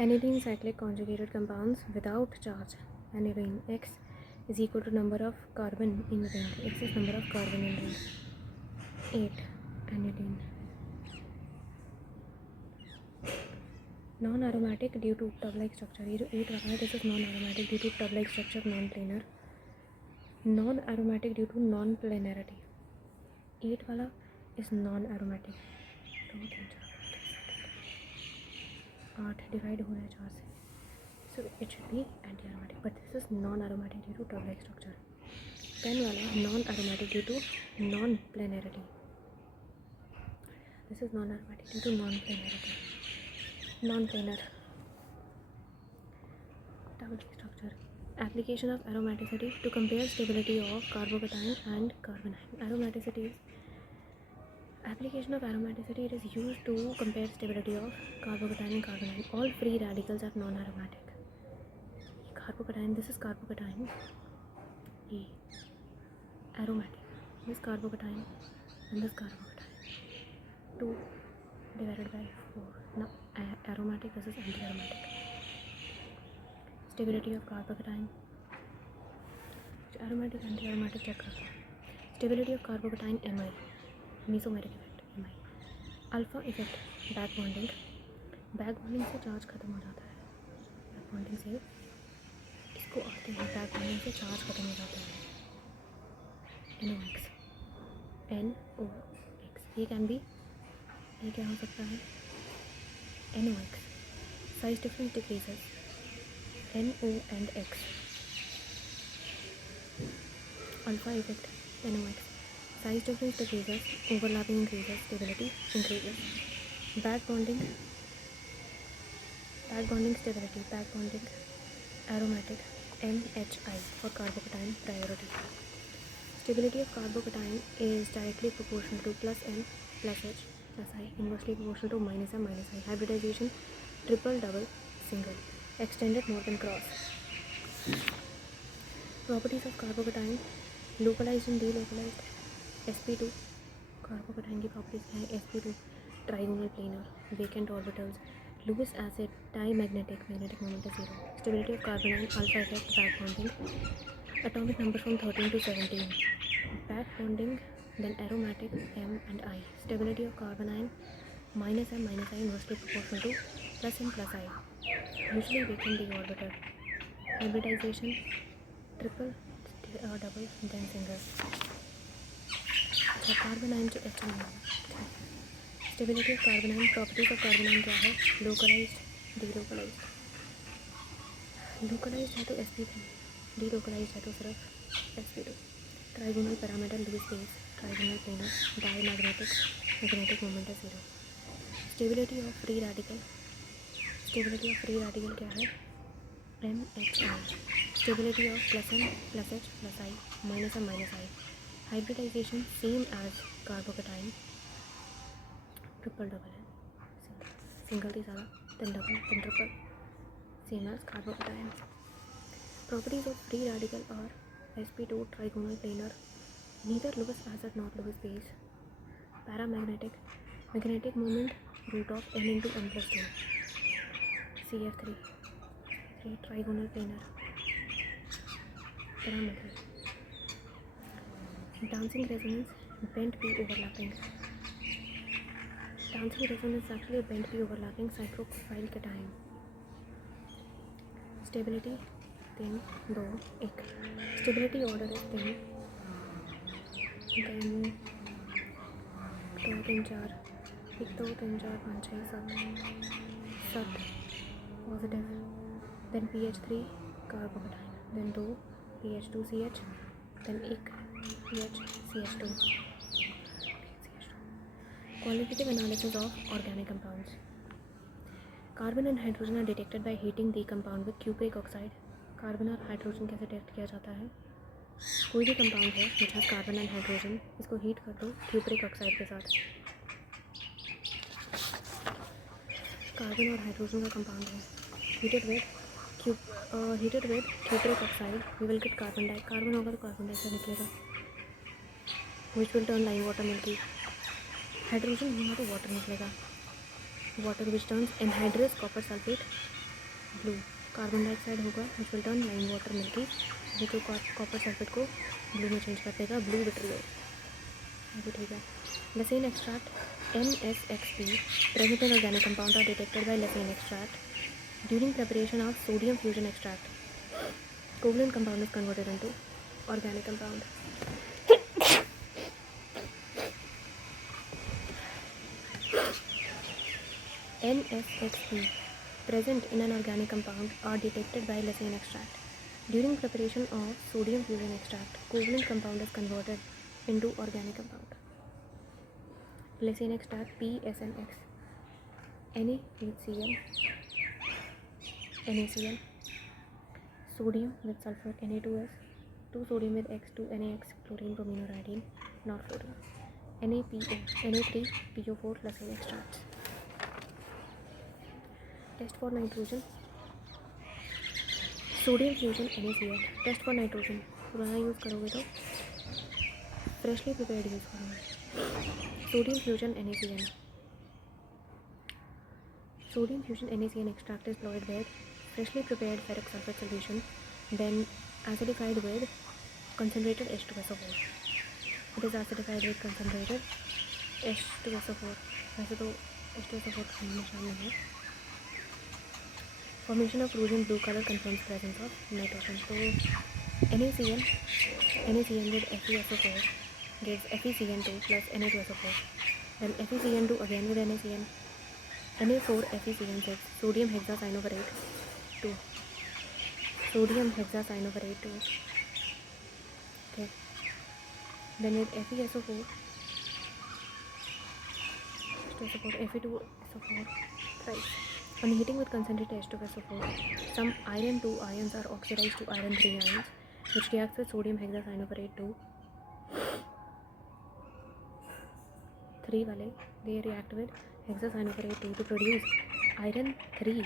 Aniline cyclic conjugated compounds without charge. Aniline X is equal to number of carbon in ring. X is number of carbon in ring. 8. Aniline. Non-aromatic due to tub-like structure. ये जो 8 रखा है, this is non-aromatic due to tub-like structure, non-planar. Non-aromatic due to non-planarity. 8 वाला is non-aromatic. 2 3 4 8 divide हो रहा है 4 से, so it should be anti-aromatic, but this is non-aromatic due to tub-like structure. 10 वाला non-aromatic due to non-planarity. This is non-aromatic due to non-planarity. Non-planar. Tub-like structure. Application of aromaticity to compare stability of carbocation and carbanion. Aromaticity. Application of aromaticity, it is used to compare stability of carbocation and carbanion. All free radicals are non-aromatic. Carbocation, this is carbocation. E. Aromatic. This carbocation and this carbocation. 2 divided by 4. Now aromatic, this is anti-aromatic. Stability of carbocation. Aromatic, anti-aromatic check करो. Stability of carbocation Mi. Mesomeric effect Mi. Alpha effect back bonding. Back bonding से charge खत्म हो जाता है. Back bonding से इसको आते हैं, बैक बॉन्डिंग से चार्ज खत्म हो जाता है. NOx. NOx. ये कैन बी, ये क्या हो सकता है? NOx. Size difference decreases. NO and X. Alpha effect NOx. Size difference decreases, overlapping increases, stability increases. Back bonding, stability, back bonding, aromatic, MHI for carbocation priority. Stability of carbocation is directly proportional to plus M plus H plus I, inversely proportional to minus M minus I. Hybridization, triple, double, single, extended more than cross. Properties of carbocation, localized and delocalized. sp2 carbocation की properties क्या है? sp2 trigonal planar, vacant orbitals, Lewis acid, diamagnetic, magnetic moment is 0. Stability of carbanion, alpha effect, back bonding, atomic number from 13 to 17, back bonding, then aromatic M and I. Stability of carbanion minus M minus I inversely proportional to plus M plus I, usually vacant d orbital. Hybridization, triple, double, then single. कार्बोनाइन जो H में है. Stability of कार्बोनाइन, properties of कार्बोनाइन क्या है? Localised, delocalised. Localised है तो sp3, delocalised है तो सिर्फ sp2. Trigonal parameter, Lewis base, trigonal planar, diamagnetic, magnetic moment is 0. Stability of free radical, stability of free radical क्या है? MHI. स्टेबिलिटी ऑफ plus M plus H plus I minus M minus I. Hybridization same as carbocation, triple double है, single थी ज़्यादा, then double, then triple, same as carbocation. Properties of free radical are sp2 trigonal planar, neither Lewis acid nor Lewis base, paramagnetic, magnetic moment root of n into n plus 2, CF3, 3 trigonal planar, paramagnetic. Dancing resonance, bent P overlapping. Dancing resonance is actually a bent P overlapping cyclophile cation. Stability 3, 2, 1. Stability order is 3, then 2, 3, 4, 1, 2, 3, 4, 5, 6, 7 positive, then pH3 carbocation, then 2 pH2CH, then 1 PHCH2. Qualitative analysis of organic compounds. Carbon and hydrogen are detected by heating the compound with cupric oxide. Carbon और hydrogen कैसे detect किया जाता है? कोई भी compound है which has carbon and hydrogen, इसको heat कर दो क्यूप्रिक ऑक्साइड के साथ. कार्बन और हाइड्रोजन का कंपाउंड है, heated with cupric oxide, we will get carbon dioxide. Carbon होगा तो कार्बन डाइऑक्साइड निकलेगा, which will turn lime water milky. Hydrogen होगा तो वाटर निकलेगा, water which turns anhydrous copper sulfate blue carbon dioxide होगा which will turn lime water milky, जो copper sulphate को blue में चेंज कर देगा, ब्लू विट्रियल। अभी ठीक है। Lassaigne extract NSXP present in organic compound are detected by Lessane extract during preparation of sodium fusion extract. Covalent compound is converted into organic compound. NSXP present in an organic compound are detected by Lessane extract. During preparation of sodium fusion extract, covalent compound is converted into organic compound. Lessane extract PSNX, NaHCl, NaCl, sodium with sulfur Na2S, 2 sodium with X, 2 NaX, chlorine, bromine or iodine, not fluorine, NaPO, Na3PO4 Lessane extracts. Test for nitrogen, sodium fusion NaCl. Test for nitrogen पुराना use करोगे तो freshly prepared use करोगे. Sodium fusion NaCl. Sodium fusion NaCl extract is applied with freshly prepared ferric sulfate solution, then acidified with concentrated H2SO4. It is acidified with concentrated H2SO4. वैसे तो H2SO4 खाने में शामिल है. Formation of Prussian blue color confirms presence of nitrogen. So NaCl with FeSO4 gives FeCN2 plus Na2SO4. Then FeCN2 again with NaCl. Na4 FeCN6 sodium hexacyanoferrate 2. Sodium hexacyanoferrate 2. Okay. Then with FeSO4 Fe2SO4 thrice. On heating with concentrated H2SO4, some iron 2 ions are oxidized to iron 3 ions, which reacts with sodium hexacyanoferrate 2. 3 वाले they react with hexacyanoferrate 2 to produce iron 3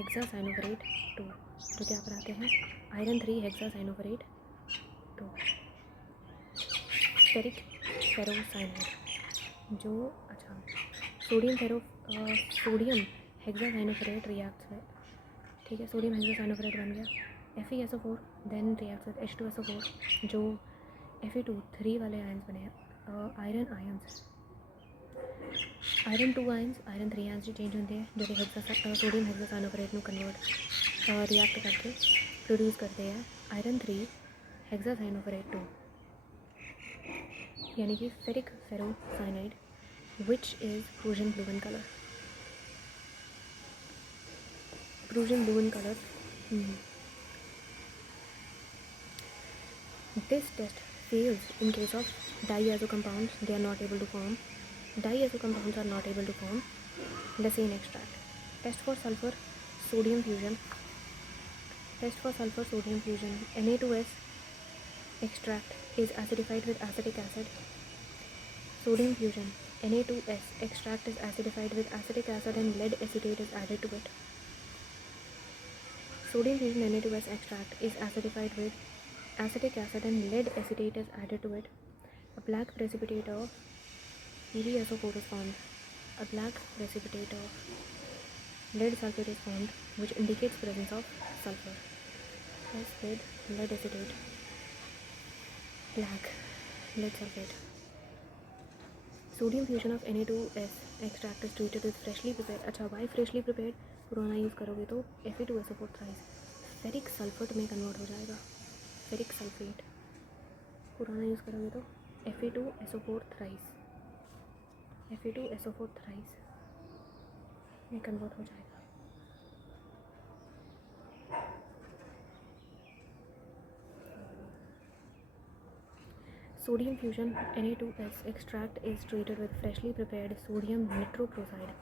hexacyanoferrate 2. तो क्या बनाते हैं? iron 3 hexacyanoferrate 2. Ferric ferrocyanide जो अच्छा sodium hexacyanoferrate reacts है. ठीक है, सोडियम हेक्सासाइनोफेरेट बन गया. FeSO4 then reacts with H2SO4 जो Fe2 3 वाले आयंस बने हैं. Iron ions iron 2 ions iron 3 ions change होते हैं जो सोडियम हेक्सासाइनोफेरेट ਨੂੰ ਕਨਵਰਟ ਰਿਐਕਟ ਕਰਕੇ प्रोड्यूस करते हैं आयरन 3 हेक्सासाइनोफेरेट 2 यानी कि ferric ferrocyanide which is Prussian blue in color. Prussian blue in color. This test fails in case of diazo compounds. They are not able to form. Diazo compounds are not able to form Lessane extract. Test for sulfur sodium fusion. Test for sulfur sodium fusion. Na2S extract is acidified with acetic acid. Sodium fusion. Na2S extract is acidified with acetic acid and lead acetate is added to it. Sodium fusion Na2S extract is acidified with acetic acid and lead acetate is added to it. A black precipitate of PbSO4 is formed. A black precipitate of lead sulfate is formed, which indicates presence of sulfur. As with lead acetate, black lead sulfate. Sodium fusion of Na2S extract is treated with freshly prepared. अच्छा, why freshly prepared? पुराना use करोगे तो Fe2SO4 thrice ferric sulphate में convert हो जाएगा. Ferric sulphate पुराना use करोगे तो Fe2SO4 थ्राइस में कन्वर्ट हो जाएगा. Sodium fusion Na2S extract is treated with freshly prepared sodium nitroprusside.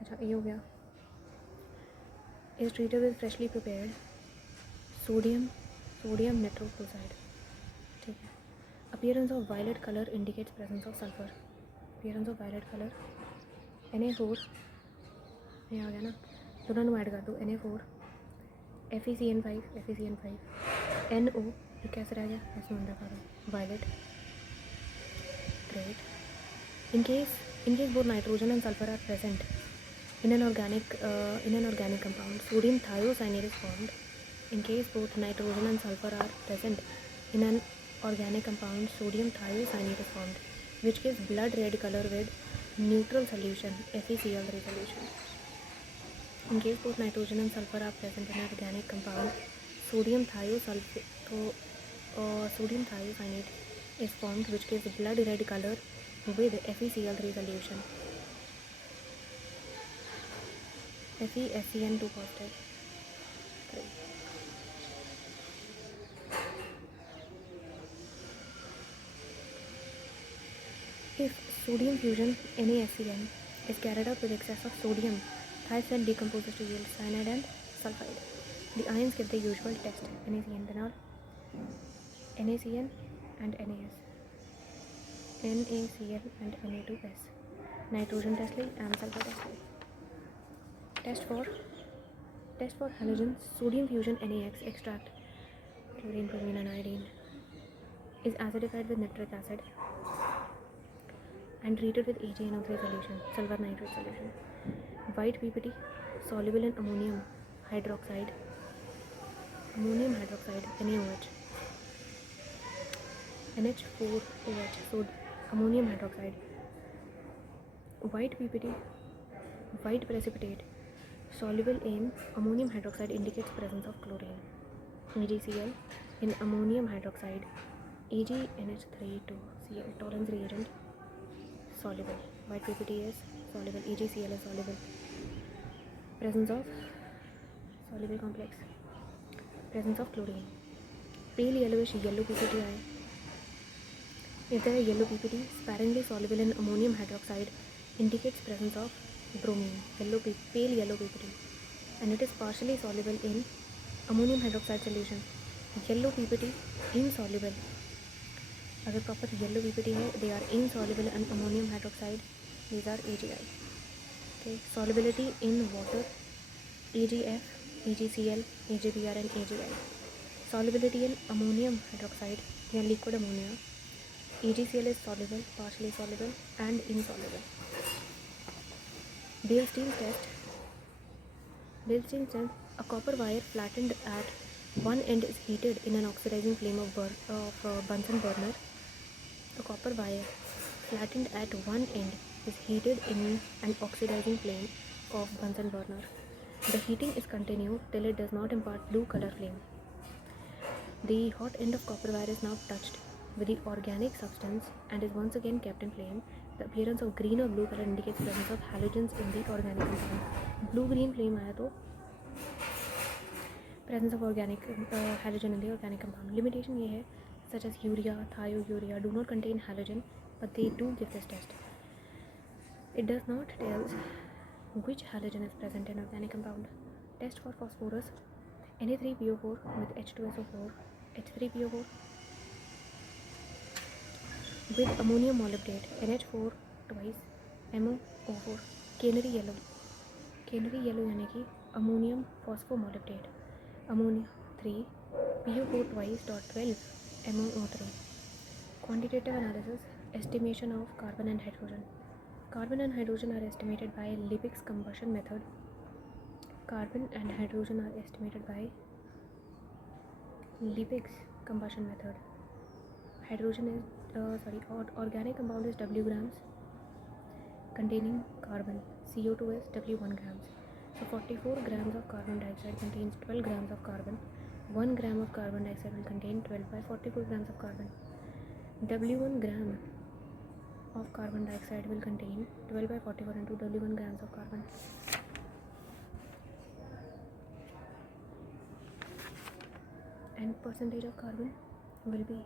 अच्छा, ये हो गया. Is treated with freshly prepared sodium nitroprusside. ठीक है. Appearance of violet color indicates presence of sulfur. Appearance of violet color Na4 ये आ गया ना, दोनों ऐड कर दो. Na4 FeCN5 NO जो कैसे रह गया ऐसे अंदर कर दो. Violet. Great. In case both nitrogen and sulfur are present, In an organic compound, sodium thiocyanate is formed. In case both nitrogen and sulfur are present in an organic compound, sodium thiocyanate is formed, which gives blood red color with neutral solution, FeCl3 solution. In case both nitrogen and sulfur are present in an organic compound, sodium thiocyanate is formed, which gives blood red color with FeCl3 solution. FeSCN2 positive. 3. If sodium fusion NaSCN is carried out with excess of sodium, thiocyan decomposes to yield cyanide and sulfide. The ions give the usual test: NaCN vinyl, NaCN and NaS, NaCl and Na2S, nitrogen Tesla and sulfur Tesla. Test for halogen sodium fusion NaX extract chlorine, bromine and iodine is acidified with nitric acid and treated with AgNO3 solution, silver nitrate solution. White PPT soluble in ammonium hydroxide, NaOH, NH4OH, so ammonium hydroxide. White PPT, white precipitate soluble in ammonium hydroxide indicates presence of chlorine. AgCl in ammonium hydroxide, AgNH3(2)Cl, tolerance reagent, soluble. White PPT is soluble, AgCl is soluble. Presence of soluble complex, presence of chlorine. Pale yellowish yellow PPTI. If there are yellow PPT sparingly soluble in ammonium hydroxide, indicates presence of bromine, pale yellow PPT, and it is partially soluble in ammonium hydroxide solution. Yellow PPT insoluble. अगर proper yellow PPT है, they are insoluble in ammonium hydroxide. These are AgI. Okay, solubility in water, AgF, AgCl, AgBr and AgI. Solubility in ammonium hydroxide या liquid ammonia, AgCl is soluble, partially soluble and insoluble. Beilstein's test, a copper wire flattened at one end is heated in an oxidizing flame of Bunsen burner. A copper wire flattened at one end is heated in an oxidizing flame of Bunsen burner. The heating is continued till it does not impart blue color flame. The hot end of copper wire is now touched with the organic substance and is once again kept in flame. The appearance of green or blue color indicates presence of halogens in the organic compound. Blue-green flame आया तो presence of organic halogen in the organic compound. Limitation ये है, such as urea, thiourea do not contain halogen, but they do give this test. It does not tell which halogen is present in organic compound. Test for phosphorus, Na3PO4 with H2SO4, H3PO4 with ammonium molybdate, NH4 twice, MoO4, canary yellow यानी कि ammonium phosphomolybdate, ammonia 3, PO4 twice dot 12, MoO3. Quantitative analysis, estimation of carbon and hydrogen. Carbon and hydrogen are estimated by Liebig's combustion method. Carbon and hydrogen are estimated by Liebig's combustion method. Hydrogen is organic compound is W grams containing carbon. CO2 is W1 grams. So 44 grams of carbon dioxide contains 12 grams of carbon. 1 gram of carbon dioxide will contain 12 by 44 grams of carbon. W1 gram of carbon dioxide will contain 12 by 44 into W1 grams of carbon. And percentage of carbon will be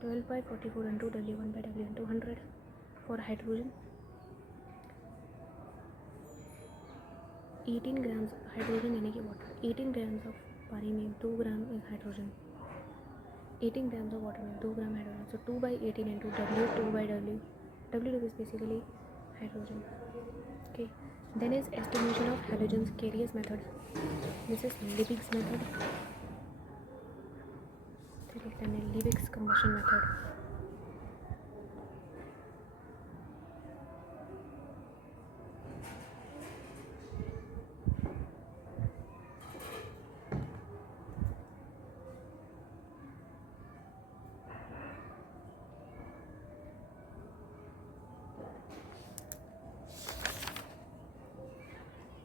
12 by 44 into W1 by W1 to 100. For hydrogen, 18 grams hydrogen यानी कि water, 18 grams of पानी में 2 ग्राम is hydrogen, 18 grams of water में 2 ग्राम hydrogen. So 2 by 18 into W2 by W. W2 is basically hydrogen. Okay. Then is estimation of halogens, Carrier's method. This is Liebig's method. Liebig's combustion method.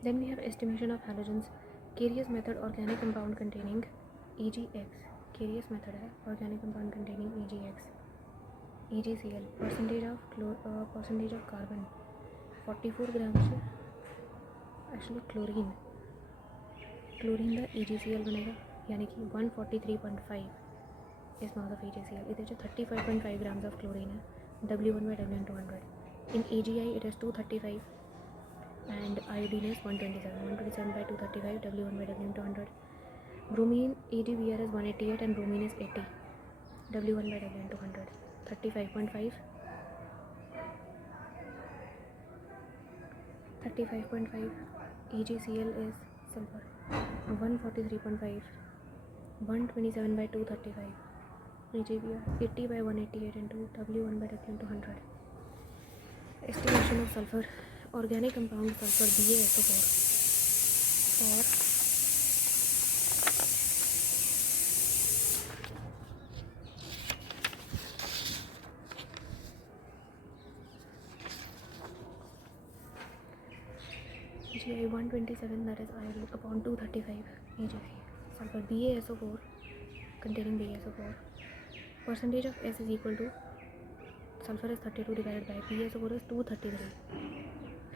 Then we have estimation of halogens. Carious method, organic compound containing EgX. Carious method है organic compound containing EgX. EgCl percentage of carbon 44 grams. Actually chlorine का EgCl बनेगा यानी कि 143.5 is mass of EgCl. इधर जो 35.5 grams of chlorine है, W1/W200. In AgI it is 235 and iodine is 127 by 235 W1/W200. Bromine AgBr is 188 and bromine is 80 W1/W200. 35.5 EgCl is sulfur 143.5 127 by 235 EgBr 80 by 188 into W1/W200. Estimation of sulfur. Organic compound sulfur BaSO4 for GI 127, that is iron, upon 235 EgC. Sulfur BaSO4 containing BaSO4. Percentage of S is equal to sulfur is 32 divided by BaSO4 is 233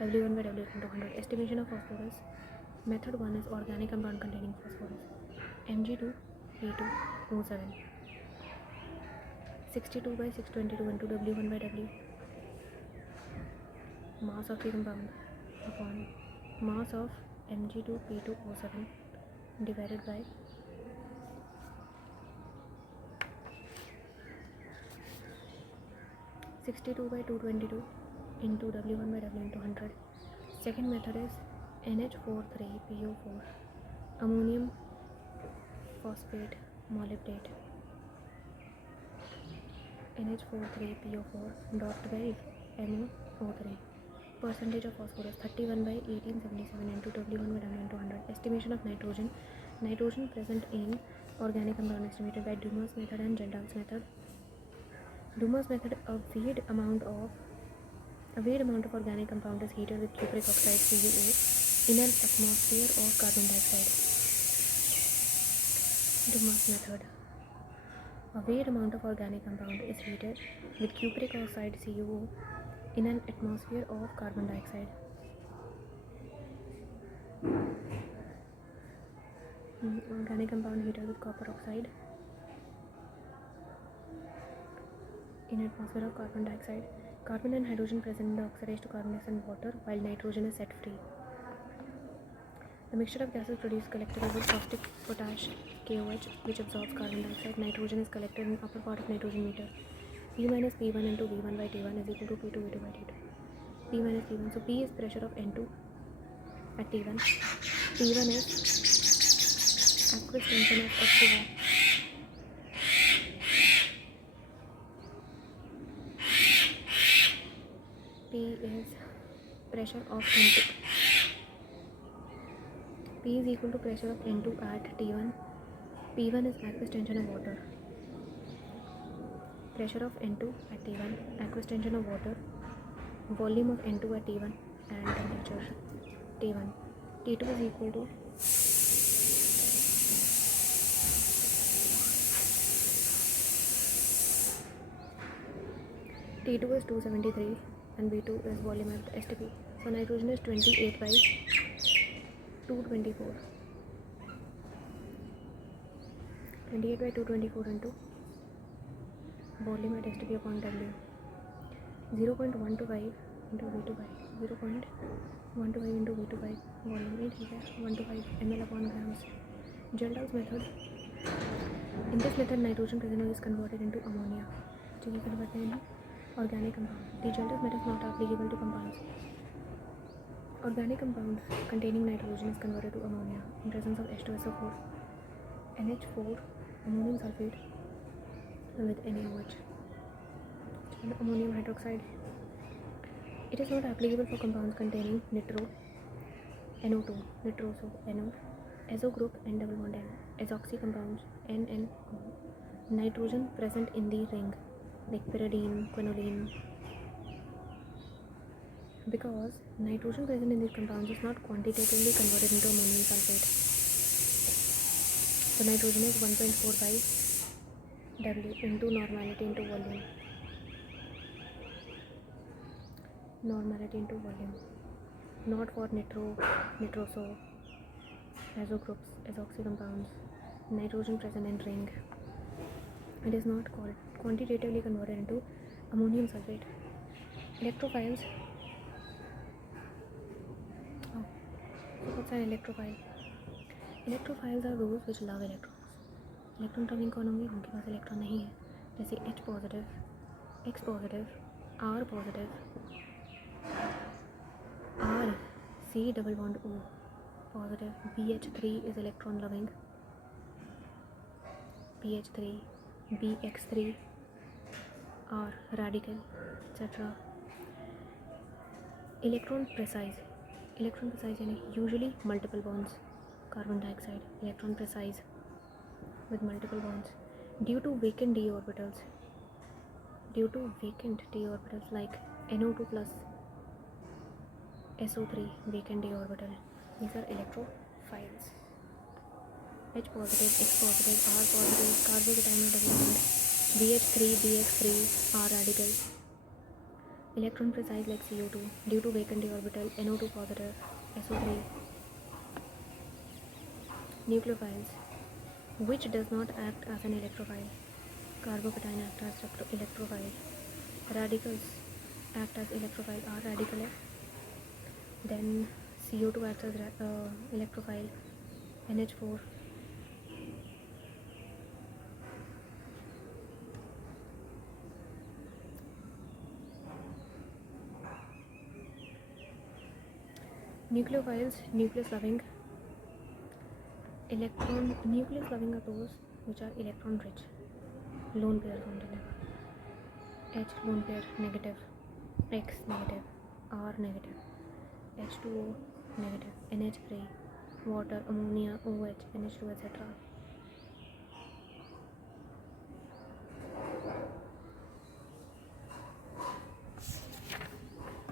W1/W200. Estimation of phosphorus. Method 1 is organic compound containing phosphorus. Mg2P2O7 62 by 622 into W1/W. Mass of the compound upon mass of Mg2P2O7 divided by 62 by 222 into W1/W200. Second method is NH43PO4 ammonium phosphate molybdate. NH43PO4 dot 12 MoO3. Percentage of phosphorus 31 by 1877 into W1/W200. Estimation of nitrogen. Nitrogen present in organic compound estimated by Dumas method and Geldahl's method. Dumas method, a weighed amount of organic compound is heated with cupric oxide CuO in an atmosphere of carbon dioxide. Dumas method, a weighed amount of organic compound is heated with cupric oxide CuO in an atmosphere of carbon dioxide. Organic compound heated with copper oxide in atmosphere of carbon dioxide. Carbon and hydrogen present in the oxidized to carbonate and water, while nitrogen is set free. The mixture of gases produces collected with caustic potash KOH, which absorbs carbon dioxide. Nitrogen is collected in upper part of nitrogen meter. P minus P1 into V1 by T1 is equal to P2 V2 by T2. P minus P1. So P is pressure of N2 at T1. P1 is aqueous tension of H2O. P is pressure of N2. P is equal to pressure of N2 at T1. P1 is aqueous tension of water. Pressure of N2 at T1, aqueous tension of water, volume of N2 at T1 and temperature T1. T2 is equal to T2 is 273 and V2 is volume at STP. So nitrogen is 28 by 224. 28 by 224 into volume at STP upon W. 0.125 into V2 by 0.125 into V2 by volume. 125 ml upon grams. Geldahl's method. In this method, nitrogen present is converted into ammonia, which is converted into organic compound. The Geldahl's method is not applicable to compounds. Organic compound containing nitrogen is converted to ammonia in presence of H2SO4, NH4, ammonium sulfate with NaOH, and ammonium hydroxide. It is not applicable for compounds containing NO2, nitro, so NO, azo group N double bond N, azoxy compounds NNO, nitrogen present in the ring like pyridine, quinoline, because nitrogen present in these compounds is not quantitatively converted into ammonium sulfate. So nitrogen is 1.4 by W into normality into volume. Normality into volume. Not for nitroso, azo groups, azoxy compounds. Nitrogen present in ring. It is not quantitatively converted into ammonium sulfate. Electrophiles. Oh, so what's an electrophile? Electrophiles are those which love electrons. Electron turning कौन होंगे? उनके पास electron नहीं है, जैसे H positive, X positive, R positive, R C double bond O positive, BH3 is electron loving, BH3, BX3 are radical, etc. Electron precise यानी usually multiple bonds, carbon dioxide, electron precise with multiple bonds due to vacant d orbitals like NO2 plus SO3 vacant d orbital. These are electrophiles. H positive, X positive, R positive, carbocation double bond, BH3, BX3 are radicals. Electron precise like CO2 due to vacant d orbital, NO2 positive, SO3. Nucleophiles, which does not act as an electrophile. Carbocation act as electrophile. Radicals act as electrophile, are radical. Then CO2 acts as electrophile, NH4. Nucleophiles, nucleus loving. Nucleus loving are those which are electron rich. Lone pair found in H lone pair negative, X negative, R negative, H2O negative, NH3, water, ammonia, OH, NH2, etc.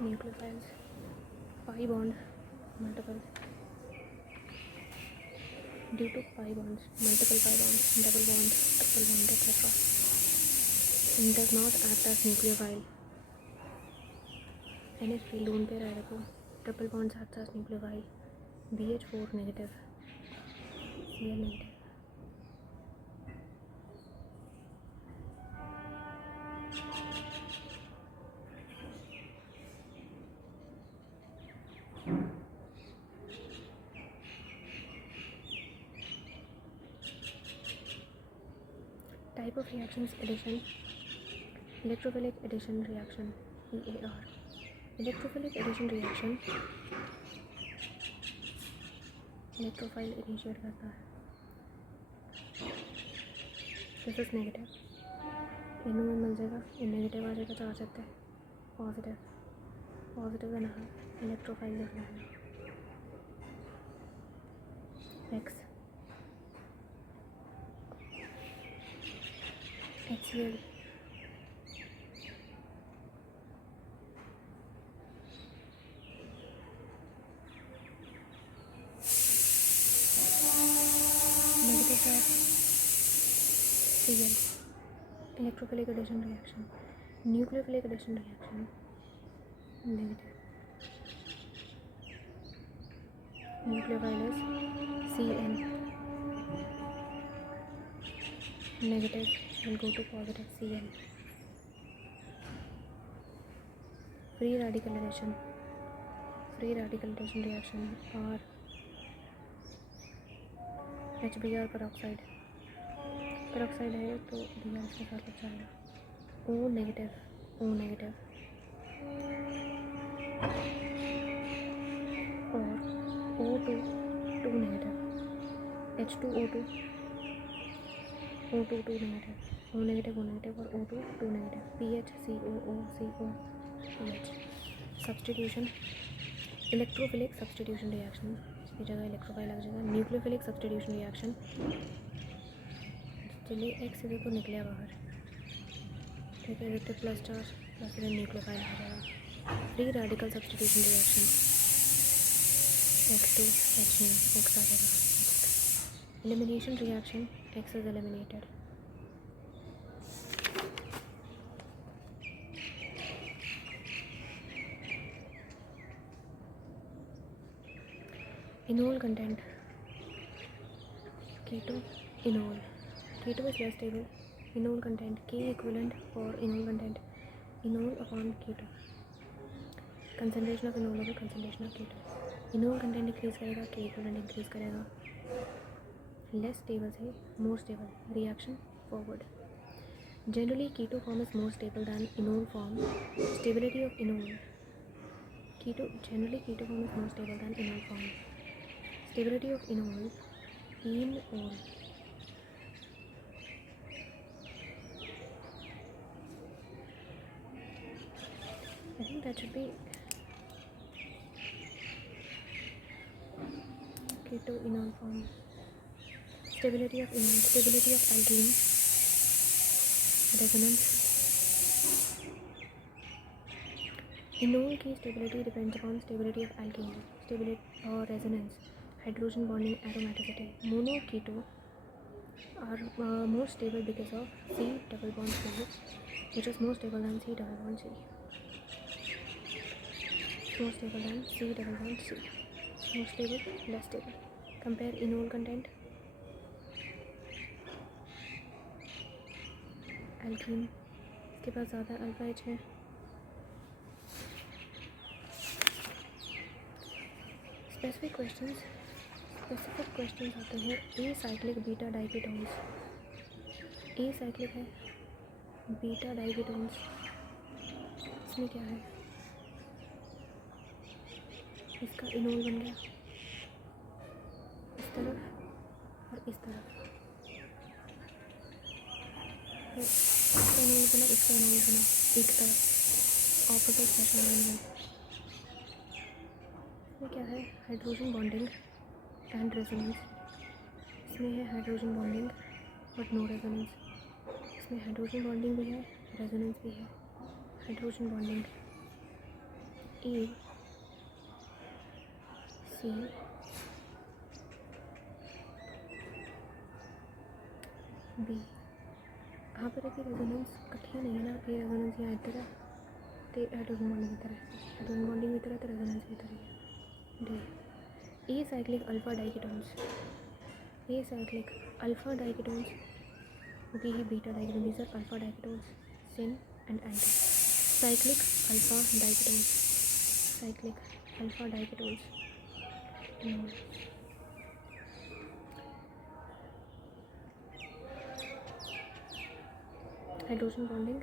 Nucleophiles, pi bond, multiple. Due to pi bonds, multiple pi bonds, double bond, triple bond, etc. It does not act as nucleophile. NH3 lone pair आएगा, triple bonds acts as nucleophile. BH4 negative, Cl negative. Type of reactions addition. Electrophilic addition reaction, EAR. Electrophilic addition reaction electrophile initiate करता है. This is negative. इनों में मिल जाएगा, इन negative आ जाएगा charge आते हैं, positive का नाम इलेक्ट्रोफाइल लिखना है. X HCl negative charge Cl. Electrophilic addition reaction. Nucleophilic addition reaction negative. Nucleophile is Cn negative will go to positive Cl. Free radical addition reaction or HBr peroxide है तो Br के साथ लग जाएगा. O negative और O2 negative, H2O2 O2 2 negative, O negative और O2 2 negative, PH COO PH. Substitution, electrophilic substitution reaction, इसकी जगह इलेक्ट्रोफाइल लग जाएगा. न्यूक्लियोफिलिक सब्स्टिट्यूशन रिएक्शन, चलिए X इधर को निकले बाहर, ठीक है, इधर प्लस चार्ज प्लस इधर न्यूक्लियोफाइल आ जाएगा. Free radical substitution reaction X2 H नहीं X आ जाएगा. Elimination reaction X is eliminated. Enol content keto enol. Keto is less stable. Enol content K equivalent for enol content enol upon keto. Concentration of enol over concentration of keto. enol content increase करेगा K equivalent increase करेगा. Less stable से more stable reaction forward. Generally keto form is more stable than enol form. Stability of enol. Generally keto form is more stable than enol form. Stability of enol. Enol. I think that should be keto enol form. Stability of enol. Stability of alkene. Resonance. Enol की stability depends upon stability of alkene. Stability or resonance. Hydrogen bonding aromaticity. Mono keto are more stable because of C double bond C, which is more stable than C double bond C. More stable than C double bond C. More stable, less stable. Compare enol content. Alkene इसके पास ज़्यादा alpha H है. Specific questions आते हैं. Acyclic beta diketones. Acyclic है beta diketones. इसमें क्या है? इसका इनोल बन गया इस तरफ और इस तरफ. इसका इनोल बना इसका इनोल बना एक तरफ. ऑपोजिट प्रेशर में. इसमें क्या है? Hydrogen bonding and resonance. इसमें है hydrogen bonding but no resonance. इसमें हाइड्रोजन बॉन्डिंग भी है रेजोनेंस भी है. Hydrogen bonding A C B. यहाँ पर एक रेजोनेंस कठिन नहीं है ना. ये रेजोनेंस यहाँ इधर है तो हाइड्रोजन बॉन्डिंग इधर है. हाइड्रोजन बॉन्डिंग इधर है तो रेजोनेंस भी इधर है. D acyclic alpha diketones. Acyclic alpha diketones. B beta diketones. These are alpha diketones. Syn and anti. Cyclic alpha diketones. Cyclic alpha diketones. Hydrogen bonding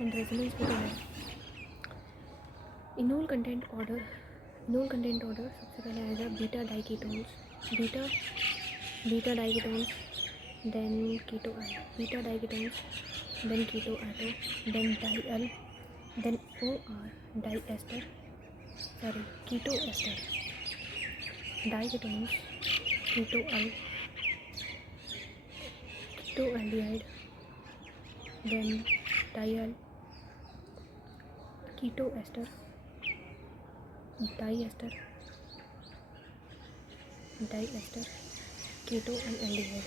and resonance भी तो है. Enol content order. Enol content order सबसे पहले आएगा beta diketones. Beta diketones then keto I. Beta diketones then keto auto then dial then OR di ester sorry keto ester. Diketones keto al keto aldehyde then dial keto ester di ester keto and aldehyde.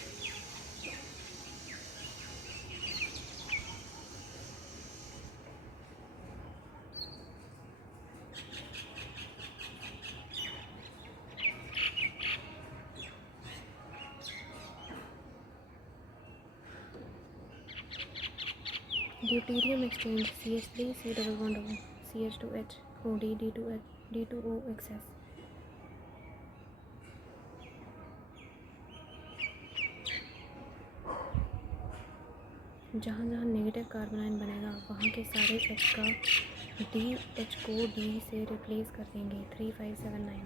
Deuterium exchange CH3 C double bond O CH2H OD D2H D2O excess. जहाँ जहाँ negative कार्बोनाइन बनेगा वहाँ के सारे H का DH को D से replace कर देंगे. 3 5 7 9.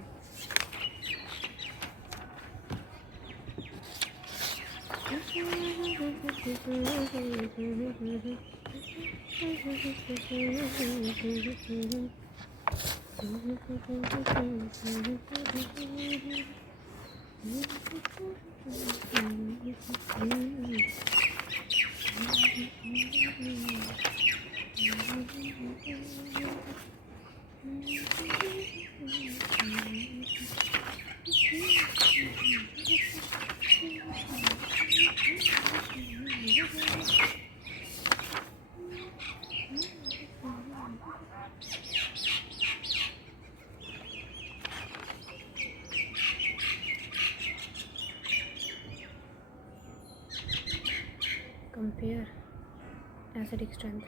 कंपेयर एसिडिक स्ट्रेंथ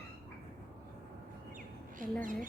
पहला है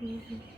A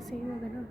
सही होगा ना?